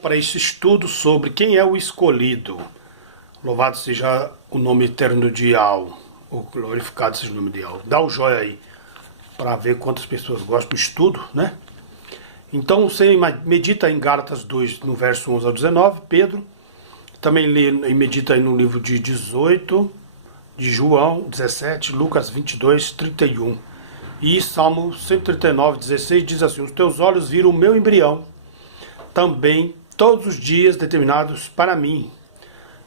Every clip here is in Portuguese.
Para esse estudo sobre quem é o escolhido. Louvado seja o nome eterno de Yahweh, ou glorificado seja o nome de Yahweh. Dá o joia aí, para ver quantas pessoas gostam do estudo, né? Então você medita em Gálatas 2, no verso 11 ao 19, Pedro. Também lê e medita aí no livro de 18, de João 17, Lucas 22, 31. E Salmo 139, 16 diz assim: os teus olhos viram o meu embrião, também todos os dias determinados para mim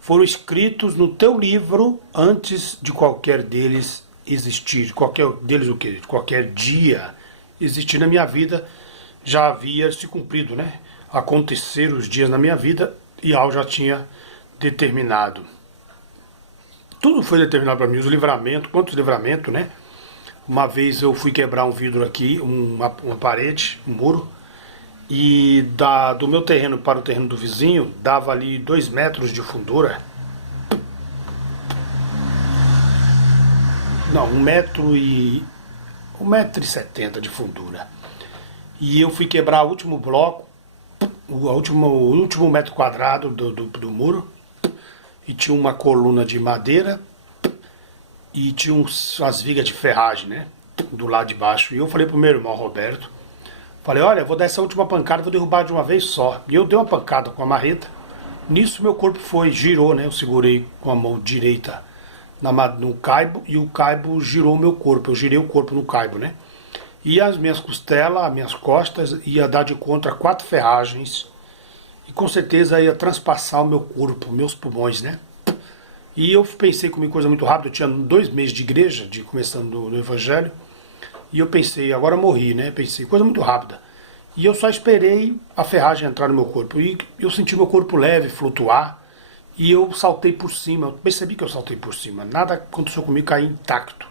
foram escritos no teu livro antes de qualquer deles existir. Qualquer deles o quê? Qualquer dia existir na minha vida já havia se cumprido, né? Acontecer os dias na minha vida e algo já tinha determinado. Tudo foi determinado para mim, os livramentos, quantos livramentos, né? Uma vez eu fui quebrar um vidro aqui, uma parede, um muro, e do meu terreno para o terreno do vizinho dava ali 2 metros de fundura. Não, 1,70 m de fundura. E eu fui quebrar o último bloco, o último metro quadrado do muro, e tinha uma coluna de madeira e tinha as vigas de ferragem, né, do lado de baixo. E eu falei pro meu irmão Roberto, falei, olha, vou dar essa última pancada, vou derrubar de uma vez só. E eu dei uma pancada com a marreta. Nisso meu corpo girou, né? Eu segurei com a mão direita no caibo e o caibo girou o meu corpo. Eu girei o corpo no caibo, né? E as minhas costelas, as minhas costas, ia dar de contra 4 ferragens. E com certeza ia transpassar o meu corpo, meus pulmões, né? E eu pensei comigo coisa muito rápida. Eu tinha 2 meses de igreja, começando no evangelho. E eu pensei, agora eu morri, né? Pensei, coisa muito rápida. E eu só esperei a ferragem entrar no meu corpo. E eu senti meu corpo leve, flutuar. E eu saltei por cima. Eu percebi que eu saltei por cima. Nada aconteceu comigo, caí intacto.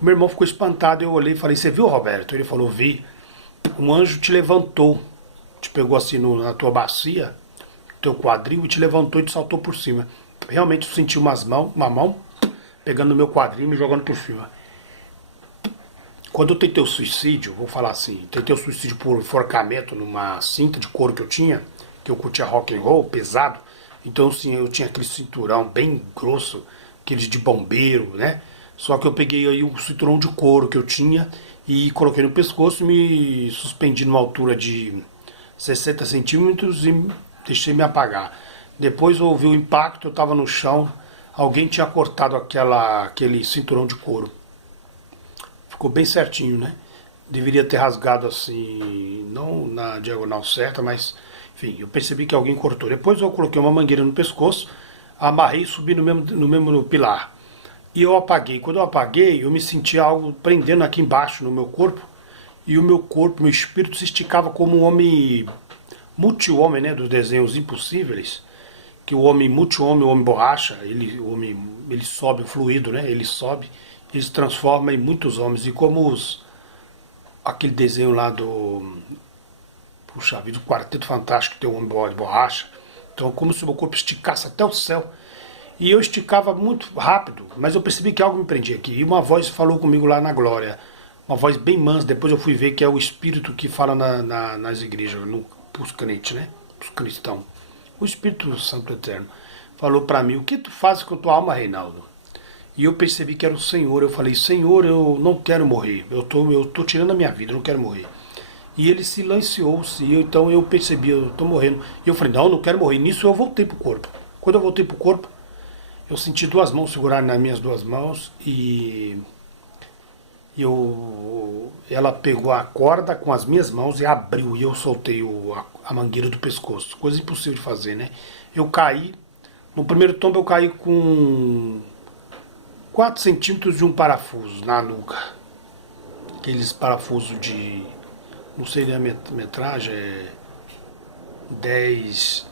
O meu irmão ficou espantado. Eu olhei e falei, você viu, Roberto? Ele falou, vi. Um anjo te levantou. Te pegou assim na tua bacia, teu quadril, e te levantou e te saltou por cima. Realmente eu senti uma mão pegando no meu quadril e me jogando por cima. Quando eu tentei o suicídio, vou falar assim, tentei o suicídio por enforcamento numa cinta de couro que eu tinha, que eu curtia rock and roll, pesado, então assim, eu tinha aquele cinturão bem grosso, aqueles de bombeiro, né? Só que eu peguei aí um cinturão de couro que eu tinha e coloquei no pescoço e me suspendi numa altura de 60 centímetros e deixei me apagar. Depois eu ouvi o impacto, eu estava no chão, alguém tinha cortado aquele cinturão de couro. Ficou bem certinho, né? Deveria ter rasgado assim, não na diagonal certa, mas enfim, eu percebi que alguém cortou. Depois eu coloquei uma mangueira no pescoço, amarrei e subi no mesmo pilar. E eu apaguei. Quando eu apaguei, eu me senti algo prendendo aqui embaixo no meu corpo. E o meu corpo, meu espírito se esticava como um homem multi-homem, né? Dos desenhos impossíveis. Que o homem multi-homem, o homem borracha, ele sobe, o fluido, né? Ele sobe. Ele se transforma em muitos homens. E como aquele desenho lá puxa vida, do Quarteto Fantástico, que tem o homem de borracha. Então, como se o meu corpo esticasse até o céu. E eu esticava muito rápido, mas eu percebi que algo me prendia aqui. E uma voz falou comigo lá na glória. Uma voz bem mansa. Depois eu fui ver que é o Espírito que fala nas igrejas, pros crentes, né? Pros cristãos. O Espírito Santo Eterno falou para mim, o que tu fazes com a tua alma, Reinaldo? E eu percebi que era o Senhor. Eu falei, Senhor, eu não quero morrer. Eu tô tirando a minha vida, eu não quero morrer. E ele silenciou-se. Então eu percebi, eu tô morrendo. E eu falei, não, eu não quero morrer. Nisso eu voltei pro corpo. Quando eu voltei pro corpo, eu senti 2 mãos segurarem nas minhas 2 mãos. E ela pegou a corda com as minhas mãos e abriu. E eu soltei a mangueira do pescoço. Coisa impossível de fazer, né? Eu caí. No primeiro tombo eu caí com 4 centímetros de um parafuso na nuca. Aqueles parafusos de, não sei a metragem, é 10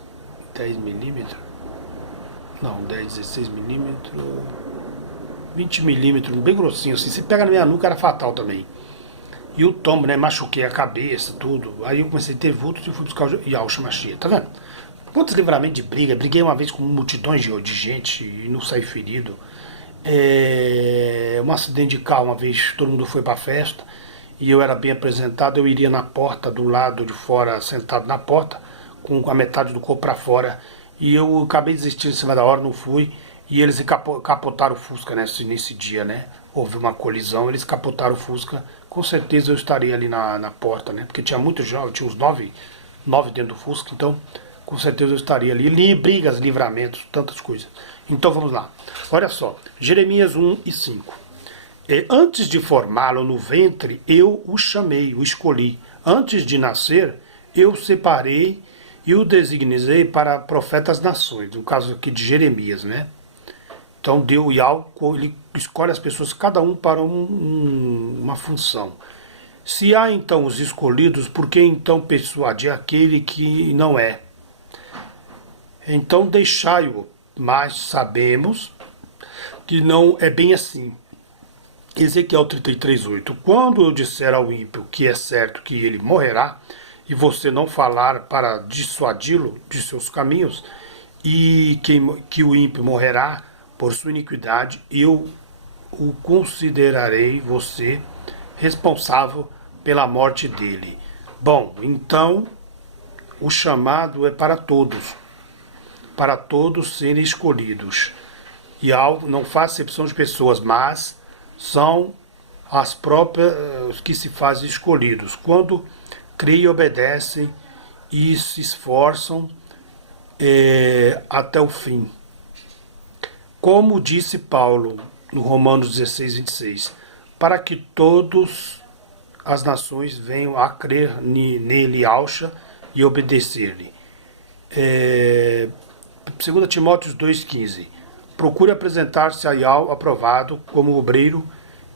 milímetros. Não, 10, 16 milímetros, 20 milímetros, bem grossinho assim. Se pega na minha nuca era fatal também. E o tombo, né, machuquei a cabeça, tudo. Aí eu comecei a ter vultos e fui buscar o Yahshua Mashiach, tá vendo? Quantos livramentos de briga. Briguei uma vez com multidões de gente e não saí ferido. Um acidente de carro uma vez, todo mundo foi para a festa e eu era bem apresentado, eu iria na porta do lado de fora, sentado na porta, com a metade do corpo para fora. E eu acabei desistindo em cima da hora, não fui. E eles capotaram o Fusca nesse dia, né? Houve uma colisão, eles capotaram o Fusca. Com certeza eu estaria ali na porta, né? Porque tinha muitos jovens, tinha uns nove dentro do Fusca, então com certeza eu estaria ali. Brigas, livramentos, tantas coisas. Então vamos lá. Olha só, Jeremias 1 e 5. Antes de formá-lo no ventre, eu o chamei, o escolhi. Antes de nascer, eu o separei e o designei para profeta das nações. No caso aqui de Jeremias, né? Então Deus, ele escolhe as pessoas, cada um para uma função. Se há então os escolhidos, por que então persuadir aquele que não é? Então deixai-o, mas sabemos que não é bem assim. Ezequiel 33:8. Quando eu disser ao ímpio que é certo que ele morrerá, e você não falar para dissuadi-lo de seus caminhos, e que o ímpio morrerá por sua iniquidade, eu o considerarei você responsável pela morte dele. Bom, então o chamado é para todos serem escolhidos. E não faz acepção de pessoas, mas são as próprias que se fazem escolhidos. Quando creem e obedecem e se esforçam até o fim. Como disse Paulo no Romanos 16:26, para que todas as nações venham a crer nele, Alcha, e obedecer-lhe. 2 Timóteo 2,15. Procure apresentar-se a Yahweh aprovado como obreiro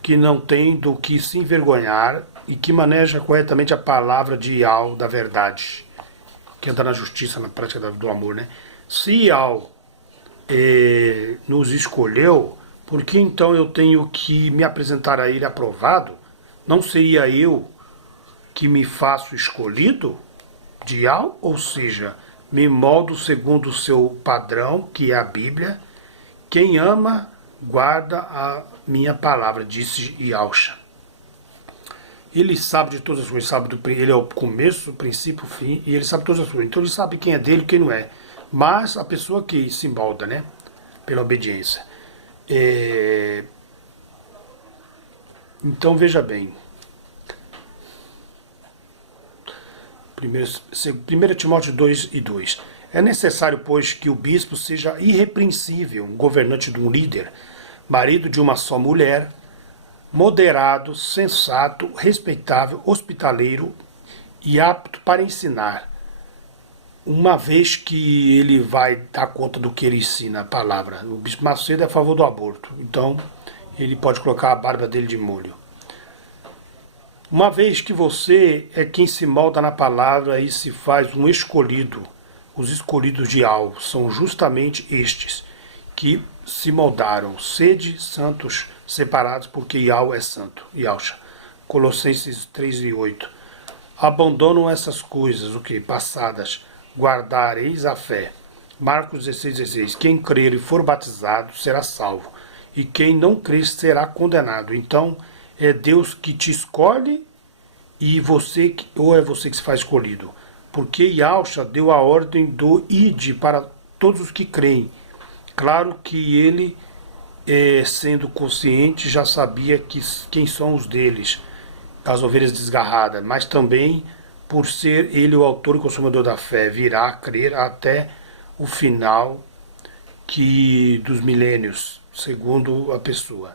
que não tem do que se envergonhar e que maneja corretamente a palavra de Yahweh da verdade, que anda na justiça, na prática do amor, né? Se Yahweh nos escolheu, por que então eu tenho que me apresentar a Ele aprovado? Não seria eu que me faço escolhido de Yahweh? Ou seja, me moldo segundo o seu padrão, que é a Bíblia. Quem ama, guarda a minha palavra, disse Yahusha. Ele sabe de todas as coisas, ele é o começo, o princípio, o fim, e ele sabe todas as coisas. Então ele sabe quem é dele e quem não é. Mas a pessoa que se molda, né, pela obediência. Então veja bem. 1 Timóteo 2:2. É necessário, pois, que o bispo seja irrepreensível, um governante de um líder, marido de uma só mulher, moderado, sensato, respeitável, hospitaleiro e apto para ensinar, uma vez que ele vai dar conta do que ele ensina, a palavra. O bispo Macedo é a favor do aborto, então ele pode colocar a barba dele de molho. Uma vez que você é quem se molda na palavra e se faz um escolhido, os escolhidos de Yahweh são justamente estes que se moldaram. Sede santos, separados, porque Yahweh é santo. Yahusha. Colossenses 3:8. Abandonam essas coisas, passadas, guardareis a fé. Marcos 16:16. Quem crer e for batizado será salvo, e quem não crer será condenado. Então, é Deus que te escolhe ou é você que se faz escolhido? Porque Yahusha deu a ordem do ide para todos os que creem. Claro que ele, sendo consciente, já sabia quem são os deles, as ovelhas desgarradas, mas também, por ser ele o autor e consumador da fé, virá a crer até o final dos milênios, segundo a pessoa.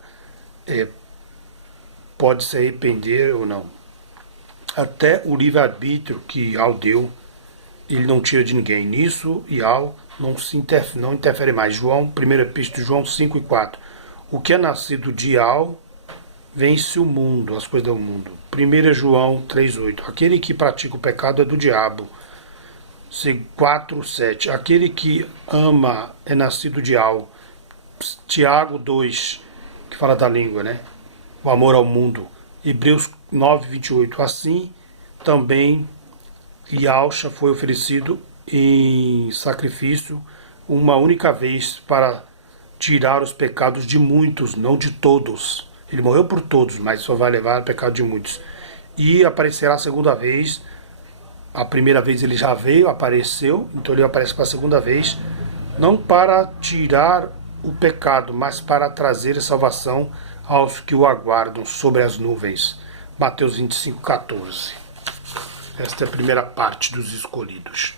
Pode se arrepender ou não. Até o livre-arbítrio que Yahweh deu, ele não tira de ninguém. Nisso, Yahweh não interfere mais. 1 Epístola de João 5:4. O que é nascido de Yahweh vence o mundo, as coisas do mundo. 1 João 3:8. Aquele que pratica o pecado é do diabo. 4:7. Aquele que ama é nascido de Yahweh. Tiago 2, que fala da língua, né? O amor ao mundo. Hebreus 9:28. Assim também Yahusha foi oferecido em sacrifício uma única vez para tirar os pecados de muitos, não de todos. Ele morreu por todos, mas só vai levar o pecado de muitos. E aparecerá a segunda vez A primeira vez ele já veio, apareceu, então ele aparece para a segunda vez, não para tirar o pecado, mas para trazer a salvação aos que o aguardam sobre as nuvens. Mateus 25:14. Esta é a primeira parte dos escolhidos.